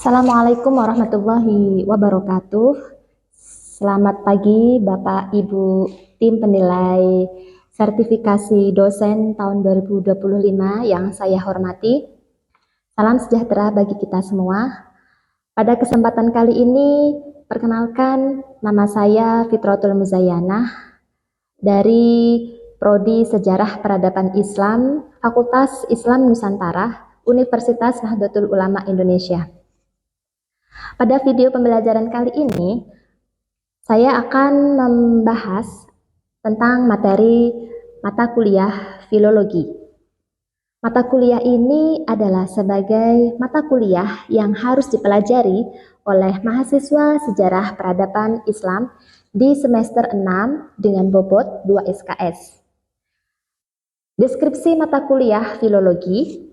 Assalamualaikum warahmatullahi wabarakatuh. Selamat pagi Bapak Ibu tim penilai sertifikasi dosen tahun 2025 yang saya hormati. Salam sejahtera bagi kita semua. Pada kesempatan kali ini, perkenalkan nama saya Fitratul Muzayyanah dari Prodi Sejarah Peradaban Islam, Fakultas Islam Nusantara, Universitas Nahdlatul Ulama Indonesia. Pada video pembelajaran kali ini, saya akan membahas tentang materi mata kuliah filologi. Mata kuliah ini adalah sebagai mata kuliah yang harus dipelajari oleh mahasiswa sejarah peradaban Islam di semester 6 dengan bobot 2 SKS. Deskripsi mata kuliah filologi.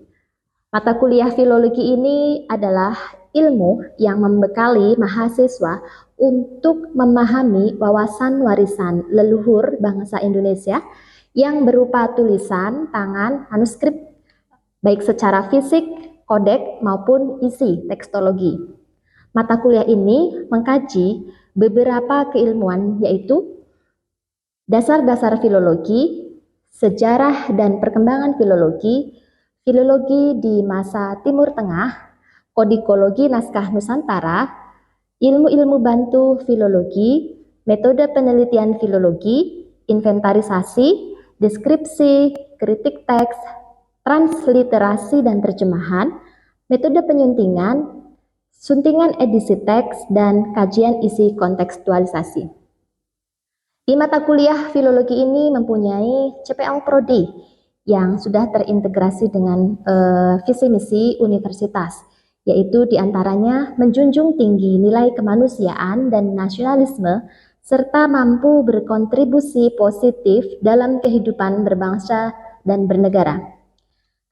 Mata kuliah filologi ini adalah ilmu yang membekali mahasiswa untuk memahami wawasan warisan leluhur bangsa Indonesia yang berupa tulisan, tangan, manuskrip, baik secara fisik, kodek, maupun isi tekstologi. Mata kuliah ini mengkaji beberapa keilmuan yaitu dasar-dasar filologi, sejarah dan perkembangan filologi, filologi di masa Timur Tengah, kodikologi naskah Nusantara, ilmu-ilmu bantu filologi, metode penelitian filologi, inventarisasi, deskripsi, kritik teks, transliterasi dan terjemahan, metode penyuntingan, suntingan edisi teks, dan kajian isi kontekstualisasi. Di mata kuliah filologi ini mempunyai CPL Prodi yang sudah terintegrasi dengan visi misi universitas, yaitu diantaranya menjunjung tinggi nilai kemanusiaan dan nasionalisme, serta mampu berkontribusi positif dalam kehidupan berbangsa dan bernegara.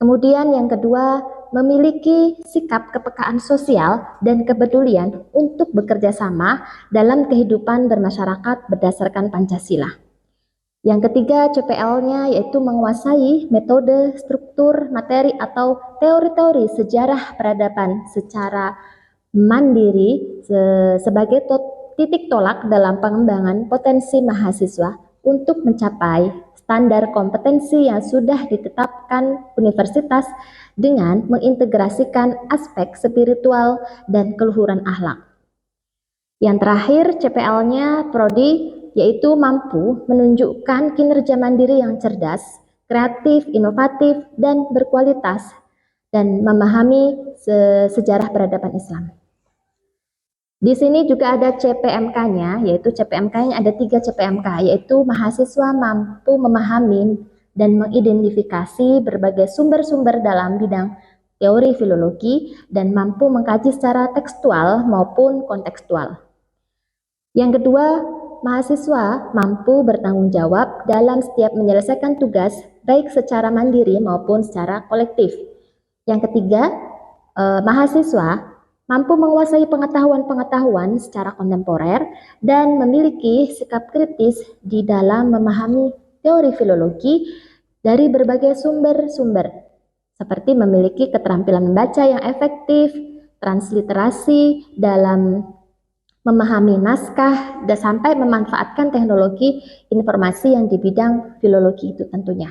Kemudian yang kedua, memiliki sikap kepekaan sosial dan kepedulian untuk bekerja sama dalam kehidupan bermasyarakat berdasarkan Pancasila. Yang ketiga, CPL-nya yaitu menguasai metode, struktur, materi, atau teori-teori sejarah peradaban secara mandiri sebagai titik tolak dalam pengembangan potensi mahasiswa untuk mencapai standar kompetensi yang sudah ditetapkan universitas dengan mengintegrasikan aspek spiritual dan keluhuran akhlak. Yang terakhir, CPL-nya Prodi yaitu mampu menunjukkan kinerja mandiri yang cerdas, kreatif, inovatif, dan berkualitas, dan memahami sejarah peradaban Islam. Di sini juga ada CPMK-nya, yaitu CPMK-nya ada 3 CPMK, yaitu mahasiswa mampu memahami dan mengidentifikasi berbagai sumber-sumber dalam bidang teori filologi dan mampu mengkaji secara tekstual maupun kontekstual. Yang kedua, mahasiswa mampu bertanggung jawab dalam setiap menyelesaikan tugas baik secara mandiri maupun secara kolektif. Yang ketiga, mahasiswa mampu menguasai pengetahuan-pengetahuan secara kontemporer dan memiliki sikap kritis di dalam memahami teori filologi dari berbagai sumber-sumber, seperti memiliki keterampilan membaca yang efektif, transliterasi dalam memahami naskah, dan sampai memanfaatkan teknologi informasi yang di bidang filologi itu tentunya.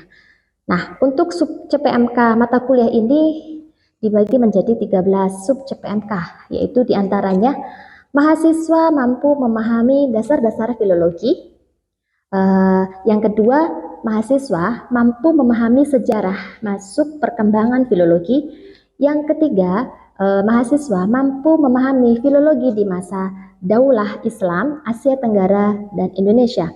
Nah, untuk sub CPMK mata kuliah ini dibagi menjadi 13 sub CPMK, yaitu diantaranya mahasiswa mampu memahami dasar-dasar filologi. Yang kedua, mahasiswa mampu memahami sejarah masuk perkembangan filologi. Yang ketiga, mahasiswa mampu memahami filologi di masa Daulah Islam, Asia Tenggara, dan Indonesia.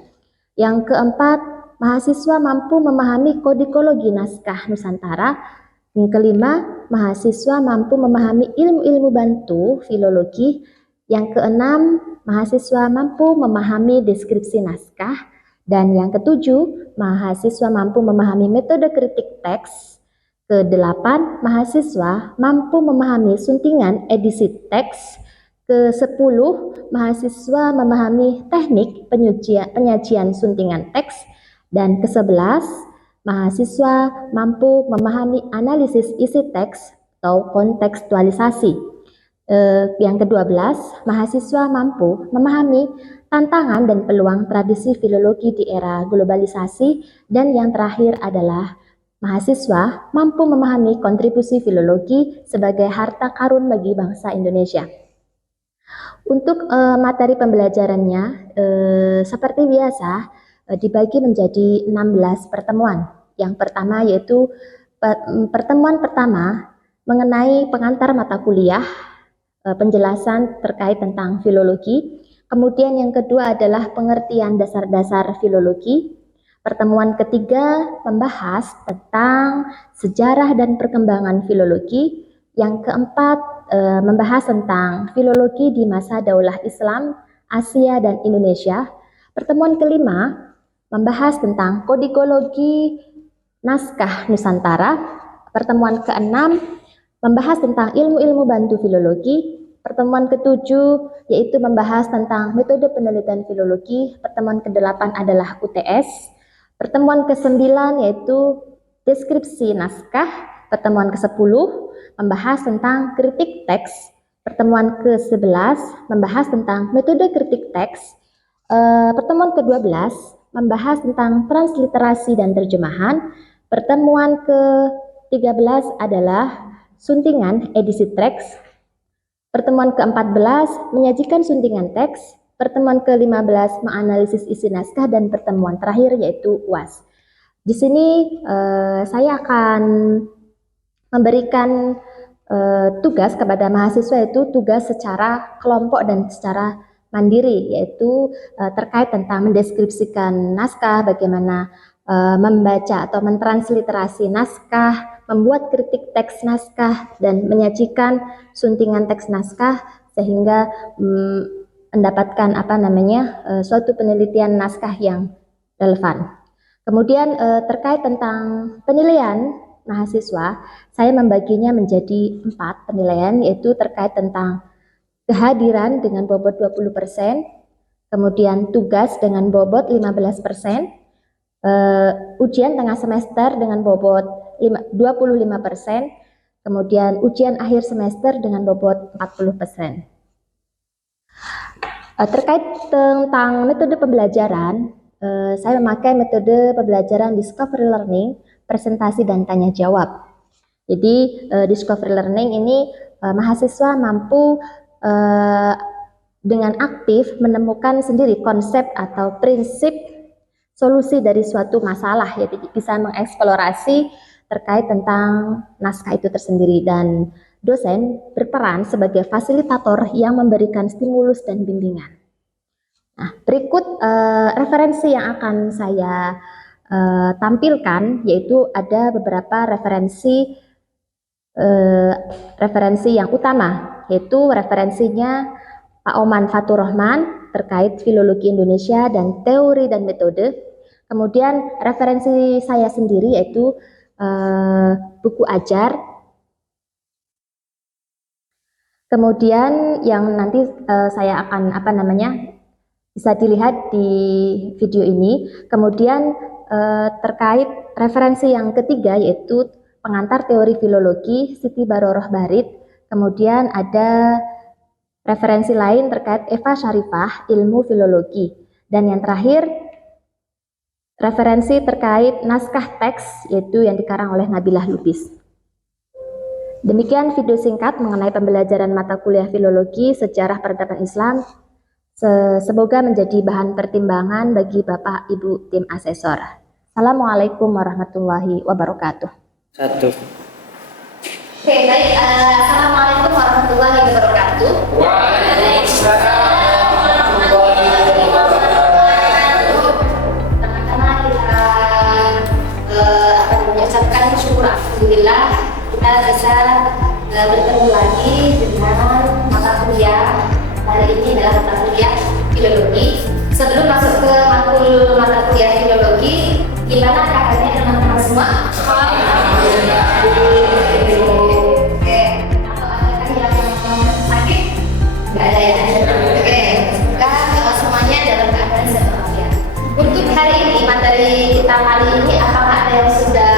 Yang keempat, mahasiswa mampu memahami kodikologi naskah Nusantara. Yang kelima, mahasiswa mampu memahami ilmu-ilmu bantu filologi. Yang keenam, mahasiswa mampu memahami deskripsi naskah. Dan yang ketujuh, mahasiswa mampu memahami metode kritik teks. Kedelapan, mahasiswa mampu memahami suntingan edisi teks. Ke-10, mahasiswa memahami teknik penyajian suntingan teks. Dan ke-11, mahasiswa mampu memahami analisis isi teks atau kontekstualisasi. Yang ke-12, mahasiswa mampu memahami tantangan dan peluang tradisi filologi di era globalisasi. Dan yang terakhir adalah mahasiswa mampu memahami kontribusi filologi sebagai harta karun bagi bangsa Indonesia. Untuk materi pembelajarannya, seperti biasa, dibagi menjadi 16 pertemuan. Yang pertama yaitu pertemuan pertama mengenai pengantar mata kuliah, penjelasan terkait tentang filologi. Kemudian yang kedua adalah pengertian dasar-dasar filologi. Pertemuan ketiga membahas tentang sejarah dan perkembangan filologi. Yang keempat membahas tentang filologi di masa Daulah Islam, Asia dan Indonesia. Pertemuan kelima membahas tentang kodigologi naskah Nusantara. Pertemuan keenam membahas tentang ilmu-ilmu bantu filologi. Pertemuan ketujuh yaitu membahas tentang metode penelitian filologi. Pertemuan kedelapan adalah UTS. Pertemuan ke-9 yaitu deskripsi naskah. Pertemuan ke-10 membahas tentang kritik teks. Pertemuan ke-11 membahas tentang metode kritik teks. Pertemuan ke-12 membahas tentang transliterasi dan terjemahan. Pertemuan ke-13 adalah suntingan edisi teks. Pertemuan ke-14 menyajikan suntingan teks. Pertemuan ke-15 menganalisis isi naskah, dan pertemuan terakhir yaitu UAS. Di sini saya akan memberikan tugas kepada mahasiswa, yaitu tugas secara kelompok dan secara mandiri, yaitu terkait tentang mendeskripsikan naskah, bagaimana membaca atau mentransliterasi naskah, membuat kritik teks naskah, dan menyajikan suntingan teks naskah sehingga mendapatkan suatu penelitian naskah yang relevan. Kemudian terkait tentang penilaian mahasiswa, saya membaginya menjadi 4 penilaian, yaitu terkait tentang kehadiran dengan bobot 20%, kemudian tugas dengan bobot 15%, ujian tengah semester dengan bobot 25%, kemudian ujian akhir semester dengan bobot 40%. Terkait tentang metode pembelajaran, saya memakai metode pembelajaran discovery learning, presentasi dan tanya jawab. Jadi discovery learning ini mahasiswa mampu dengan aktif menemukan sendiri konsep atau prinsip solusi dari suatu masalah, jadi bisa mengeksplorasi terkait tentang naskah itu tersendiri, dan dosen berperan sebagai fasilitator yang memberikan stimulus dan bimbingan. Nah, berikut referensi yang akan saya tampilkan, yaitu ada beberapa referensi yang utama, yaitu referensinya Pak Oman Fatur Rahman terkait filologi Indonesia dan teori dan metode. Kemudian referensi saya sendiri yaitu buku ajar. Kemudian yang nanti saya akan bisa dilihat di video ini. Kemudian terkait referensi yang ketiga yaitu pengantar teori filologi Siti Baroroh Barit. Kemudian ada referensi lain terkait Eva Syarifah ilmu filologi. Dan yang terakhir referensi terkait naskah teks yaitu yang dikarang oleh Nabilah Lubis. Demikian video singkat mengenai pembelajaran mata kuliah filologi sejarah peradaban Islam. Semoga menjadi bahan pertimbangan bagi Bapak Ibu tim asesor. Assalamualaikum warahmatullahi wabarakatuh. Satu. Oke, baik. Assalamualaikum warahmatullahi wabarakatuh. Waalaikumsalam. Mengucapkan syukur alhamdulillah kita bisa bertemu lagi dengan mata kuliah hari ini adalah mata kuliah filologi. Sebelum masuk ke mata kuliah filologi, gimana kabarnya teman-teman semua? Alhamdulillah. Oke, atau ada yang sakit? Nggak ada ya? Oke, semoga semuanya dalam keadaan sehat walafiat. Untuk hari ini materi kita kali ini apakah ada yang sudah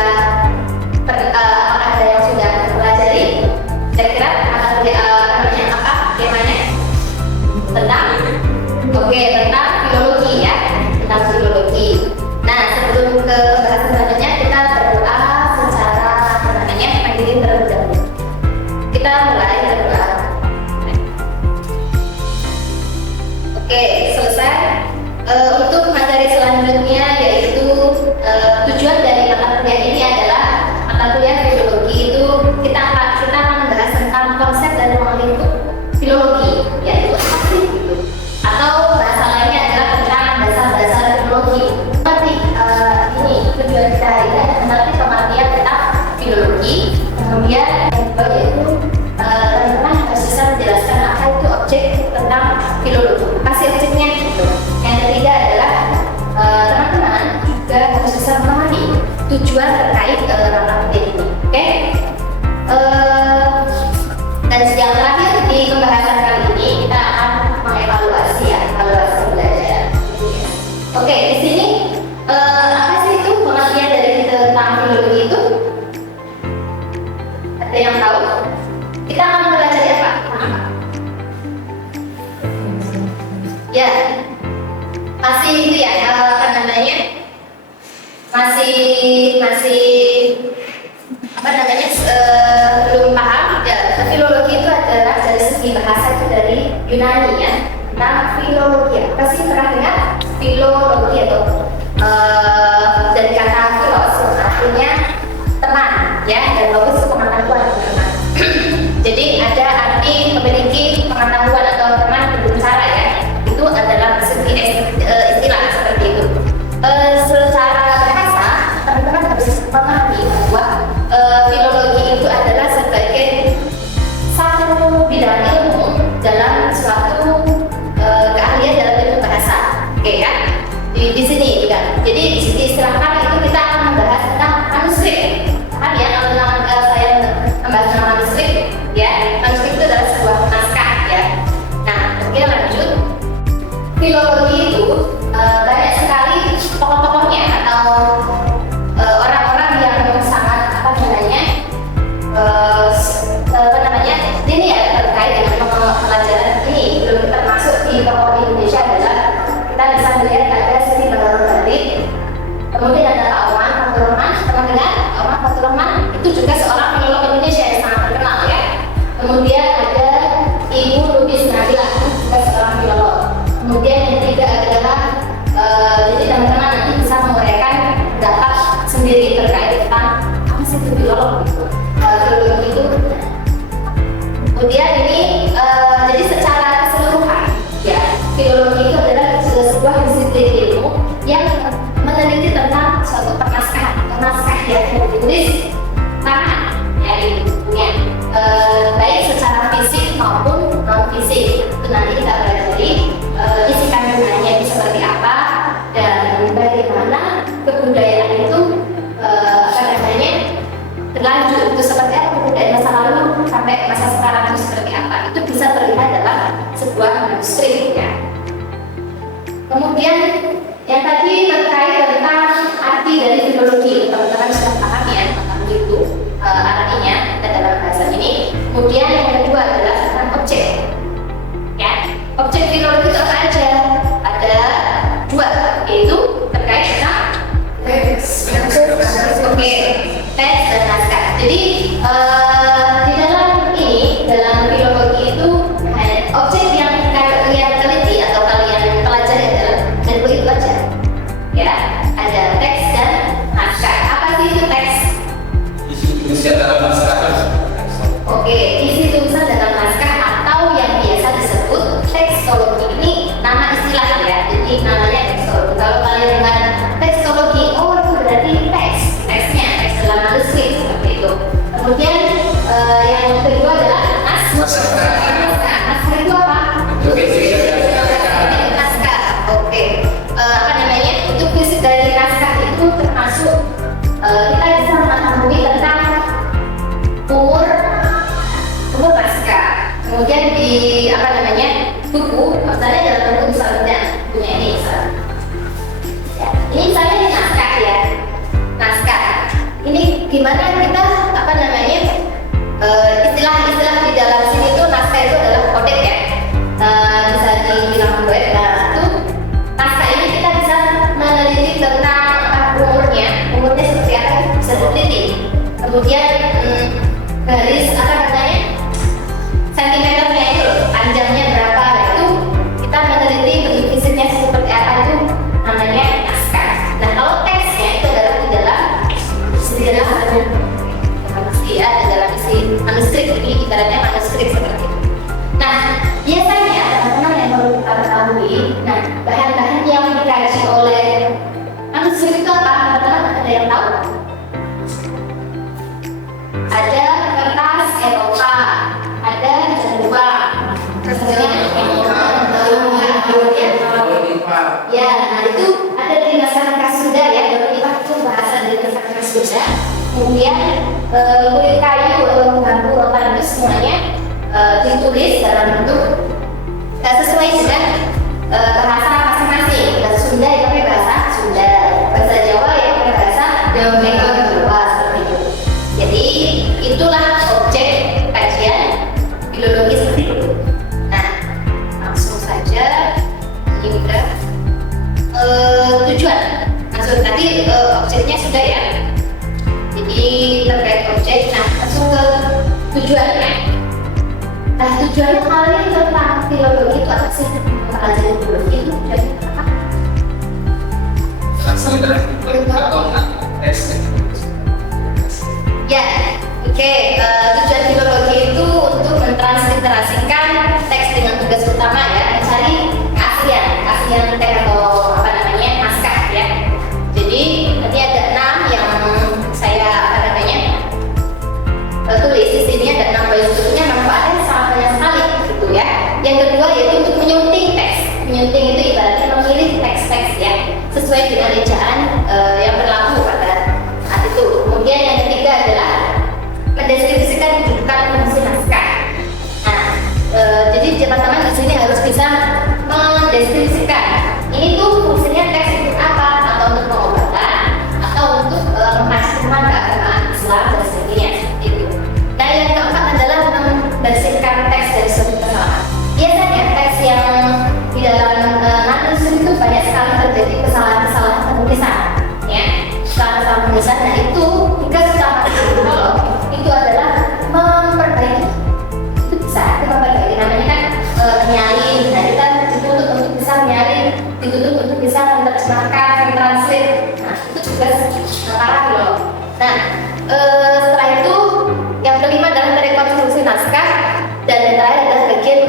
pelajari? Kira-kira mata kuliah apa materi selanjutnya yaitu tujuan dari mata kuliah ini adalah mata kuliah filologi itu kita akan membahas tentang konsep dan ruang lingkup filologi, yaitu apa sih gitu. Atau bahasa lainnya adalah tentang dasar-dasar filologi. Seperti ini tujuan kita hari ini adalah mengerti pengertian tentang filologi, kemudian yaitu teman-teman harus bisa menjelaskan apa itu objek tentang filologi, kasih objeknya gitu. Yang ketiga adalah teman-teman juga harus bisa memahami tujuan terkait mata kuliah ini, oke? Dan yang terakhir di pembahasan kali ini kita akan mengevaluasi evaluasi belajar. Oke, di sini apa sih itu pengertian dari tentang filologi itu? Ada yang tahu? Kita akan belajar apa? Ya, masih itu ya, apa namanya? Masih apa namanya? Belum paham. Ya, filologi itu adalah dari segi bahasa itu dari Yunani ya. Tentang filologi. Apa sih pernah dengar filologi atau dari kata filos artinya teman ya, dan logos pengetahuan teman. Jadi ada arti memiliki pengetahuan atau teman berbicara ya. Itu adalah segi istilah seperti itu. Secara bahasa teman-teman harus memahami bahwa filologi itu adalah sebagai satu bidang ilmu dalam suatu keahlian dalam ilmu bahasa, oke ya? Di sini juga. Jadi diistilahkan itu kita akan membahas tentang manuskrip. Paham ya? Kalau saya membahas tentang manuskrip, ya, manuskrip itu adalah sebuah naskah ya. Nah, oke lanjut. Filologi itu banyak sekali tokoh-tokohnya atau orang-orang yang sangat apa namanya ini ya terkait dengan pelajaran ini. Belum termasuk di tokoh Indonesia adalah kita bisa melihat ada Siti Badrullah, kemudian ada Pak Oman Fathur Rahman. Pernah dengar Oman Fathur Rahman? Itu juga seorang filolog Indonesia yang sangat terkenal ya. Kemudian ada Ibu Lubis Nabila, juga seorang filolog. Kemudian yang ketiga adalah jadi teman-teman nanti bisa menguraikan pendapat sendiri terkait tentang apa sih itu filolog gitu. Filologi itu. Kemudian ini jadi secara keseluruhan ya, filologi itu adalah sebuah disiplin ilmu yang meneliti tentang suatu naskah yang ditulis tangan ya ilmunya, baik secara fisik maupun non fisik. Itu nanti kita pelajari isi kandungannya itu seperti apa dan bagaimana kebudayaan itu berlanjut itu seperti apa, kebudayaan masa lalu sampai masa sekarang itu seperti apa. Itu bisa terlihat dalam sebuah manuskrip ya. Kemudian yang tadi terkait tentang arti dari filologi, teman-teman sudah paham ya tentang itu artinya dalam bahasa ini. Kemudian yang kedua adalah tentang objek ya. Objek filologi itu apa aja? Ada dua, yaitu terkait tentang teks dan naskah. Jadi di dalam filologi itu objek yang kalian teliti atau kalian pelajari adalah itu aja ya, ada teks dan naskah. Apa sih itu teks? Isi tulisan dalam naskah. Oke, isi tulisan dalam naskah atau yang biasa disebut tekstologi. Ini nama istilah ya, jadi namanya tekstologi. Kalau kalian dengar tekstologi, oh itu berarti teksnya teks dalam manuskrip seperti itu. Kemudian yang kedua adalah naskah. Naskah itu apa? Naskah. Oke. Apa namanya? Untuk fisik dari naskah itu termasuk kita bisa mengetahui tentang umur naskah. Kemudian di apa namanya? Buku, misalnya dalam bentuk misalnya punya ini misalnya. Ya, ini misalnya ini naskah ya. Naskah. Ini gimana kita apa namanya? Istilah-istilah di dalam sini itu naskah itu adalah kodek ya. Bisa dibilang kodek. Nah, itu naskah ini kita bisa meneliti tentang umurnya seperti apa, bisa diteliti. Kemudian garis apa namanya? Sentimeternya itu panjangnya berapa, nah itu kita meneliti bentuk fisiknya seperti apa, itu namanya Ya, nah itu ada di naskah Sunda ya, berlipat itu bahasa dari naskah Sunda. Kemudian kulit kayu atau bambu rotan itu semuanya ditulis dalam bentuk sesuai dengan bahasa masing-masing. Bahasa Sunda ya pakai bahasa Sunda, bahasa Jawa ya pakai bahasa Jawa seperti itu. Jadi itulah objek kajian filologi seperti itu. Nah, langsung saja ini udah tujuan. Maksud tadi objeknya sudah ya. Jadi terkait objek, nah langsung ke tujuannya. Nah tujuan kalian tentang filologi itu apa sih? Pelajaran filologi itu tujuannya apa? Langsung atau tes. Ya, oke. Tujuan filologi itu untuk mentransliterasikan teks dengan tugas utama ya, mencari keaslian teks atau apa namanya naskah ya. Jadi nanti ada 6 yang saya tulis di sini, ada 6 poin sebetulnya manfaatnya sangat banyak sekali gitu ya. Yang kedua yaitu untuk menyunting teks. Menyunting itu ibaratnya memilih teks-teks ya sesuai dengan ejaan yang berlaku pada saat itu. Kemudian yang ketiga adalah mendeskripsikan kedudukan fungsi naskah. Nah, jadi teman-teman di sini harus bisa mendeskripsikan ini tuh fungsinya teks untuk apa, atau untuk pengobatan, atau untuk memastikan keagamaan Islam dan sebagainya. Nah, yang keempat adalah membersihkan teks dari suatu kesalahan. Biasanya teks yang di dalam manuskrip itu banyak sekali terjadi kesalahan-kesalahan penulisan, ya, kesalahan penulisan. Nah itu tugas utama filolog itu adalah memperbaiki. Itu bisa memperbaiki, namanya kan nyalin. Nah kita dituntut untuk bisa nyalin, dituntut untuk bisa menerjemahkan, mentranslate. Nah itu tugas para filolog. Nah setelah itu yang kelima adalah merekonstruksi naskah, dan yang terakhir adalah bagian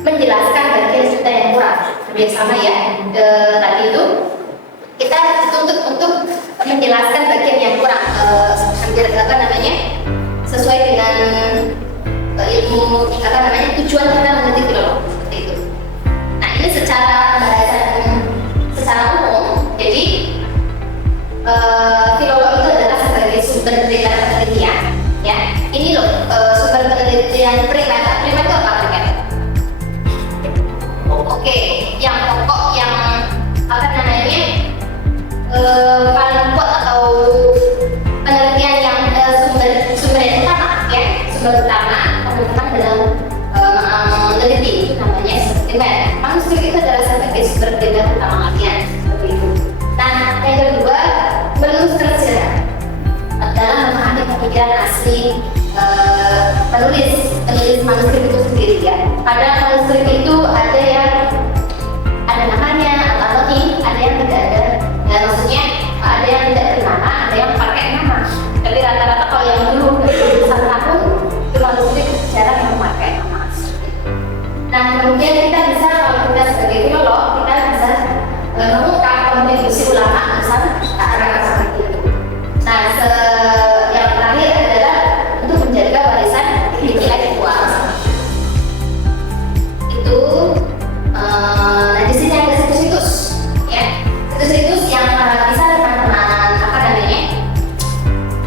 menjelaskan bagian cerita yang kurang. Bersama ya, tadi itu kita dituntut untuk menjelaskan bagian yang kurang, hampir apa namanya sesuai dengan ilmu apa namanya tujuan kita meneliti filologi seperti itu. Nah ini secara pembahasan secara umum, jadi filologi itu adalah sebagai sumber data penelitian ya. Ini loh sumber penelitian primer itu apa primer? Oke, yang pokok, yang apa namanya paling kuat atau penelitian yang sumber yang utama ya, sumber utama teman-teman dalam meneliti itu namanya primer. Manuskrip itu adalah sebagai sumber data utama kalian seperti itu. Nah yang kedua, melustrasi adalah memahami pemikiran asli penulis manuskrip itu sendiri ya. Pada manuskrip itu ada yang ada namanya atau anonim, ada yang tidak ada. Ya, maksudnya ada yang tidak bernama, ada yang pakai nama. Tapi rata-rata kalau yang dulu tulisan akun itu manuskrip jarang yang memakai nama. Nah kemudian kita bisa, kalau kita sebagai filolog, kita bisa mengungkap kontribusi ulama Nusantara seperti itu. Nah yang terakhir adalah untuk menjaga warisan intelektual. Itu nah di sini ada situs-situs ya, situs-situs yang bisa teman-teman apa namanya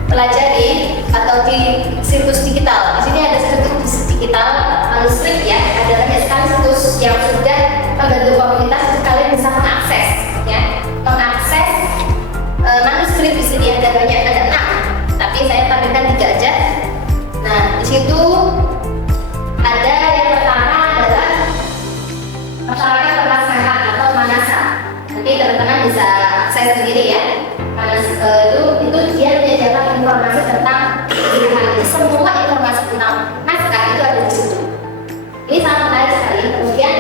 pelajari atau di situs digital. Di sini ada situs digital manuskrip ya, ada banyak sekali situs yang sudah membantu komunitas untuk kalian bisa mengakses ya, mengakses manuskrip. Di sini ada banyak, ada 6, tapi saya tampilkan 3 aja. Nah di situ ada yang pertama adalah masyarakat pemasangan atau manasa. Nanti teman-teman bisa akses sendiri ya. Itu dia menyediakan informasi tentang semua informasi tentang naskah itu ada di situ. Ini sangat menarik sekali. Kemudian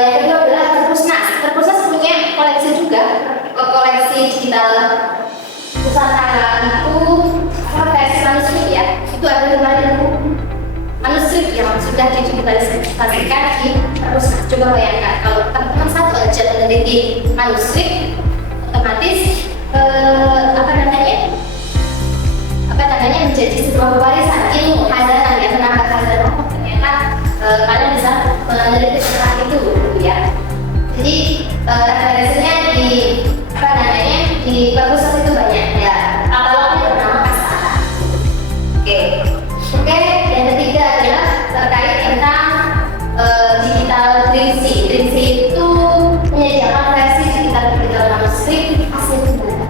yang kedua adalah Perpusnas. Perpusnas punya koleksi juga, koleksi digital Nusantara itu versi manuskrip ya. Itu ada 5.000 manuskrip yang sudah didigitalisasikan di Perpusnas. Coba bayangkan kalau teman-teman satu aja meneliti manuskrip, otomatis menjadi sebuah warisan ilmu hazanan yang menambah hazanan. Ternyata kalian bisa meneliti tentang itu gitu ya. Jadi referensinya di apa namanya di perpusat itu banyak ya, katalognya bernama Kastara. Oke. Oke, yang ketiga adalah terkait tentang digital Dreamsy. Dreamsy itu menyediakan versi digital manuskrip Asia Tenggara.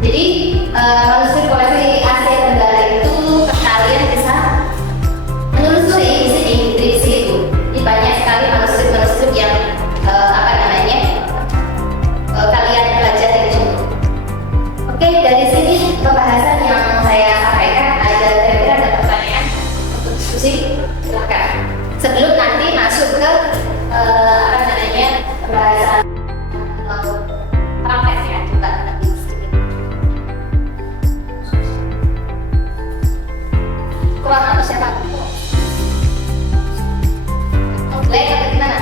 Jadi manuskrip koleksi Asia Tenggara itu kalian bisa menelusuri di sini Dreamsy itu. Ini banyak sekali manuskrip yang apa namanya kalian pelajari di sini. Oke, dari sini pembahasan yang saya sampaikan. Kira-kira ada pertanyaan untuk diskusi, silakan. Sebelum nanti masuk ke apa namanya pembahasan praktek ya, coba nanti sedikit. Kurang atau siapa? Boleh atau gimana?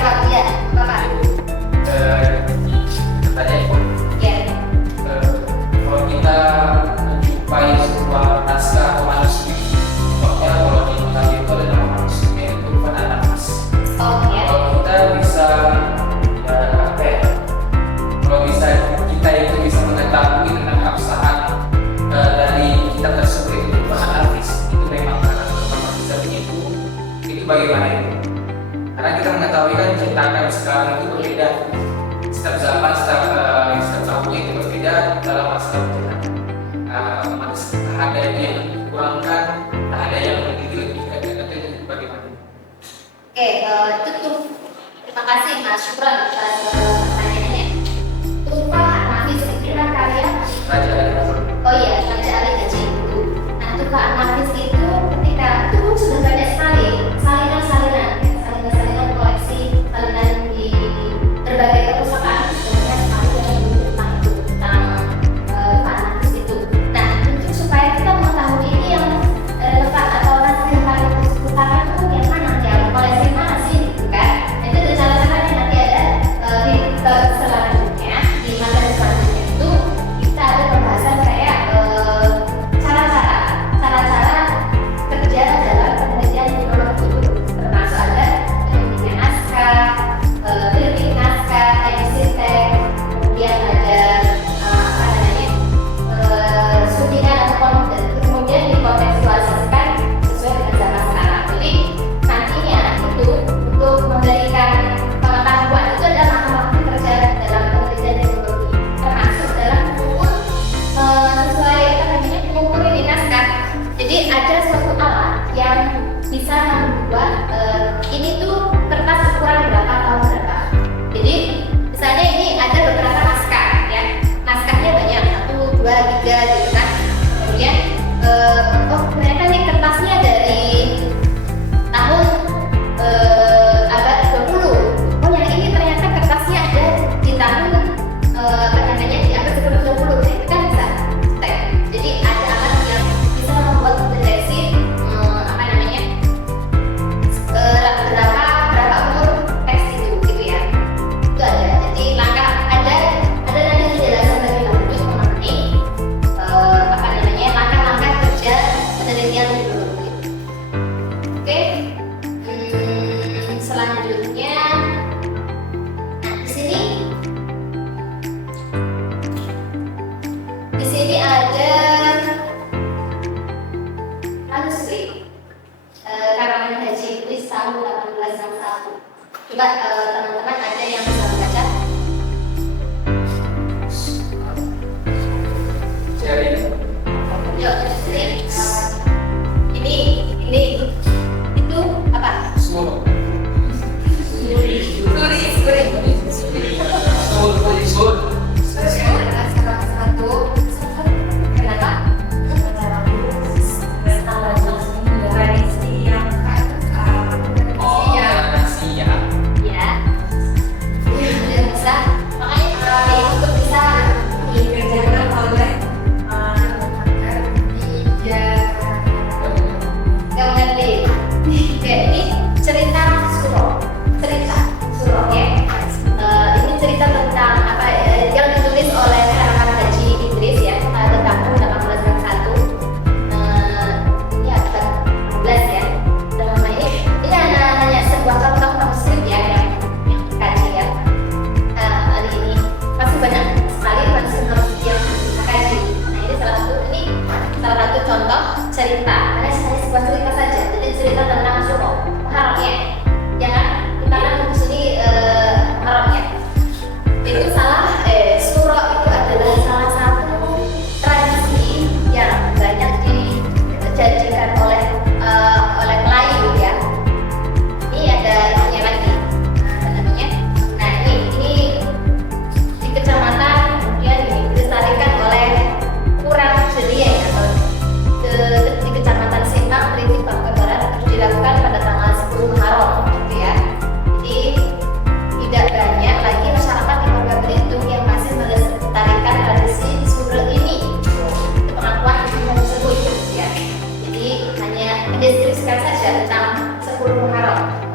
Kurang ya, Bapak. Tanya Ibu, Ya. kalau kita menjumpai sebuah naskah atau manuskrip, pokoknya kalau di novel itu ada nama manuskripnya itu bukan anak mas. Oh ya. Kalau kita bisa, ya apa ya? Kalau bisa kita itu bisa mengetahui tentang keabsahan dari kitab tersebut itu bahan artis itu memang karena pertama kita itu bagaimana itu? Karena kita mengetahui kan cetakan sekarang itu berbeda. Setiap zaman, setiap tahun itu berbeda dalam masalah pencetak. Otomatis ada yang dikurangkan, ada yang dilebihkan, itu bagaimana? Oke, tutup. Terima kasih Mas Syukron atas pertanyaannya. Tumpah Nafis itu kan karya. Raja Oh iya, Raja Ali Gaji itu. Nah, Tumpah Nafis itu ketika itu pun sudah banyak sekali salinan koleksi, salinan di berbagai perpustakaan sebenarnya sekali yang tentang itu, tentang Pak Nafis itu. Nah, untuk supaya kita mengetahui ini yang relevan atau naskah yang paling utama itu yang mana, yang koleksi mana sih, gitu kan? Itu ada cara-caranya, nanti ada di selanjutnya, di materi selanjutnya itu kita ada pembahasan kayak cara-cara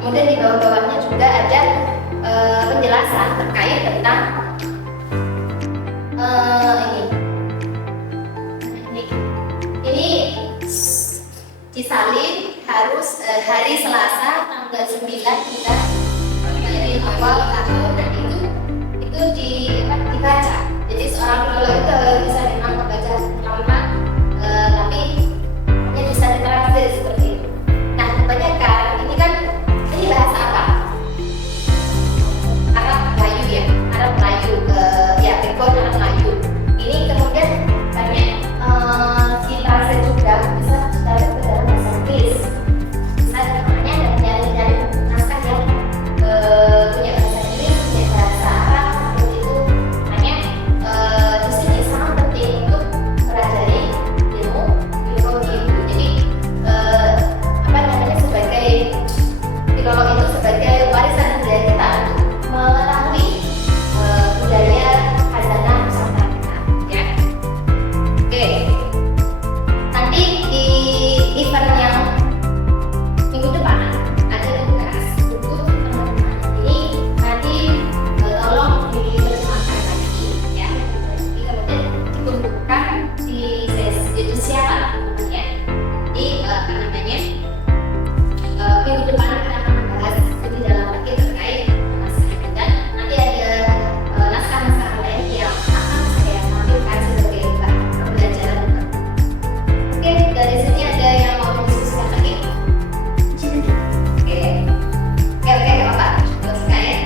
Kemudian di bawah-bawahnya juga ada penjelasan terkait tentang ini disalin harus hari Selasa tanggal 9 bulan dari awal tahun, dan itu dibaca. Jadi seorang filolog itu bisa memang membaca lama, tapi hanya bisa ditranslate seperti itu. Nah, kebanyakan ini kan ini bahasa apa? Arab Melayu ya, Arab Melayu, ya background Arab Melayu. Ini kemudian banyak ditranslate juga, bisa ditranslate ke dalam bahasa Inggris. Bisa makanya dari naskah yang punya bahasa Inggris, punya bahasa Arab seperti itu. Makanya di sini sangat penting untuk mempelajari ilmu filologi itu. Jadi sebagai filolog itu sebagai warisan budaya kita untuk mengetahui budaya khazanah Nusantara kita, ya. Oke. Nanti di event yang minggu depan ada tugas untuk teman-teman ini, nanti tolong diterjemahkan lagi, ya. Jadi kemudian dikumpulkan di sesi siapa namanya di minggu depan kita akan membahas lebih dalam lagi terkait naskah ini, dan nanti ada naskah-naskah lain yang akan saya tampilkan sebagai bahan pembelajaran. Oke, dari sini ada yang mau didiskusikan lagi? Di sini. Oke, nggak apa-apa, teruskan ya.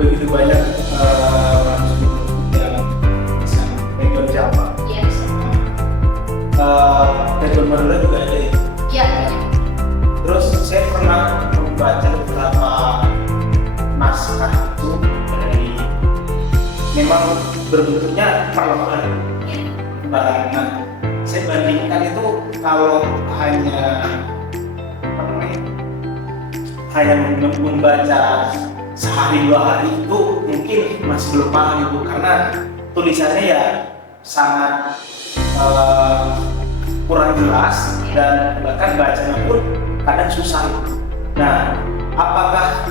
Begitu banyak manuskrip yang bisa background Jawa. Yes. Background Madura juga ada itu. Ya. Terus saya pernah membaca beberapa naskah itu dari memang berbentuknya perlombaan. Nah, saya bandingkan itu kalau hanya membaca sehari 2 hari itu mungkin masih belum paham itu, karena tulisannya ya sangat kurang jelas dan bahkan bacanya pun kadang susah. Nah, apakah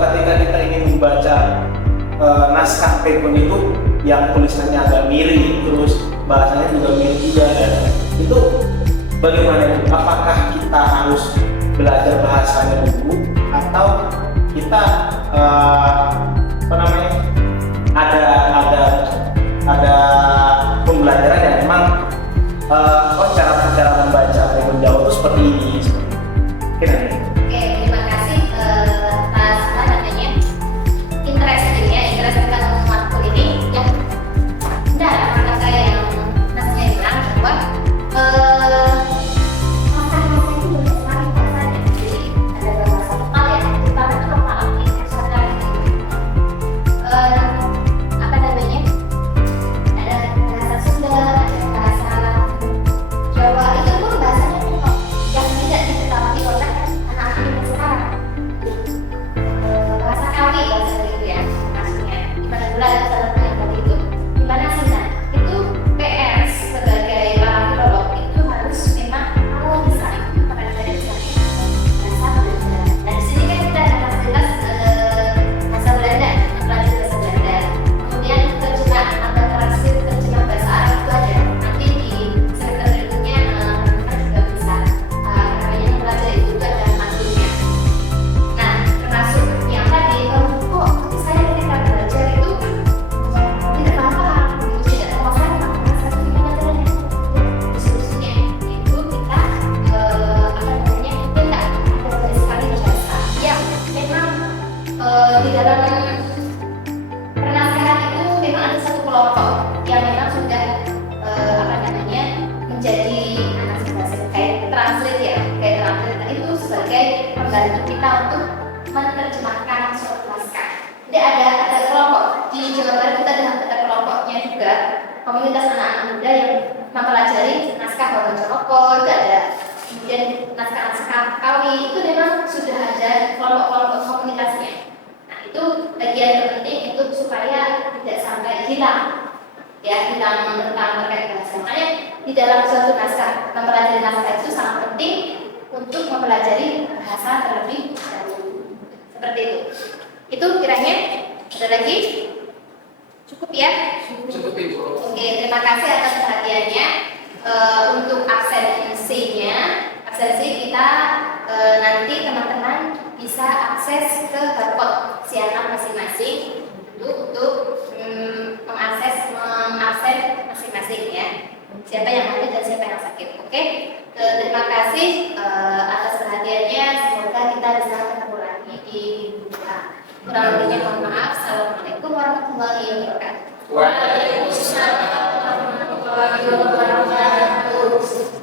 ketika kita ingin membaca naskah Pekun itu yang tulisannya agak miring, terus bahasanya juga miring juga, dan itu bagaimana? Apakah kita harus belajar bahasanya dulu, atau kita ada pembelajaran yang memang cara membaca Pekun Jawa itu seperti ini. Oke, Terima kasih atas interest tentang matkul ini. Yang benar kata yang Masnya bilang bahwa bahasa itu banyak sekali bahasanya. Jadi ada bahasa lokal ya, terutama itu lokal di Nusantara ini. Ada bahasa Sunda, ada bahasa Jawa, itu pun bahasanya kuno yang tidak diketahui oleh anak-anak zaman sekarang. Bahasa Kawi bahasa itu ya, maksudnya gimana pula ada salah satu yang tadi itu gimana sih, nah itu PR sebagai para filolog itu harus memang kalau bisa itu mempelajari misalnya bahasa Belanda. Nah di sini kan kita ada fasilitas bahasa Belanda, mempelajari bahasa Belanda. Kemudian terjemahan atau transkrip terjemahan bahasa Arab itu ada. Nanti di semester berikutnya kita juga bisa mempelajari juga dan maksudnya. Nah, termasuk yang tadi, kok saya ketika belajar itu tidak paham, tidak menguasai bahasa gimana diskusinya itu kita kita ada dari sekali bahasa yang memang di dalam pernaskahan itu memang ada satu kelompok yang memang sudah menjadi bahasa kayak translate ya, kayak translate itu sebagai pembantu kita untuk menerjemahkan suatu naskah. Jadi ada kelompok di Jawa Barat, kita ada kelompoknya juga, komunitas anak-anak muda yang mempelajari naskah Wonocoroko, itu ada. Kemudian naskah-naskah Kawi itu memang sudah ada kelompok-kelompok komunitasnya. Nah itu bagian terpenting untuk supaya tidak sampai hilang ya, hilang tentang terkait bahasa. Makanya di dalam suatu naskah. Mempelajari naskah itu sangat penting untuk mempelajari bahasa terlebih dahulu. Seperti itu. Itu kiranya ada lagi? Cukup ya? Cukup Ibu. Oke, terima kasih atas perhatiannya. Untuk absensinya, absensi kita nanti teman-teman bisa akses ke barcode siaran masing-masing untuk mengabsen masing-masing ya. Siapa yang hadir dan siapa yang sakit. Oke, terima kasih atas perhatiannya. Semoga kita bisa ketemu lagi di kurang lebihnya mohon maaf. Assalamualaikum warahmatullahi wabarakatuh. Waalaikumsalam warahmatullahi wabarakatuh.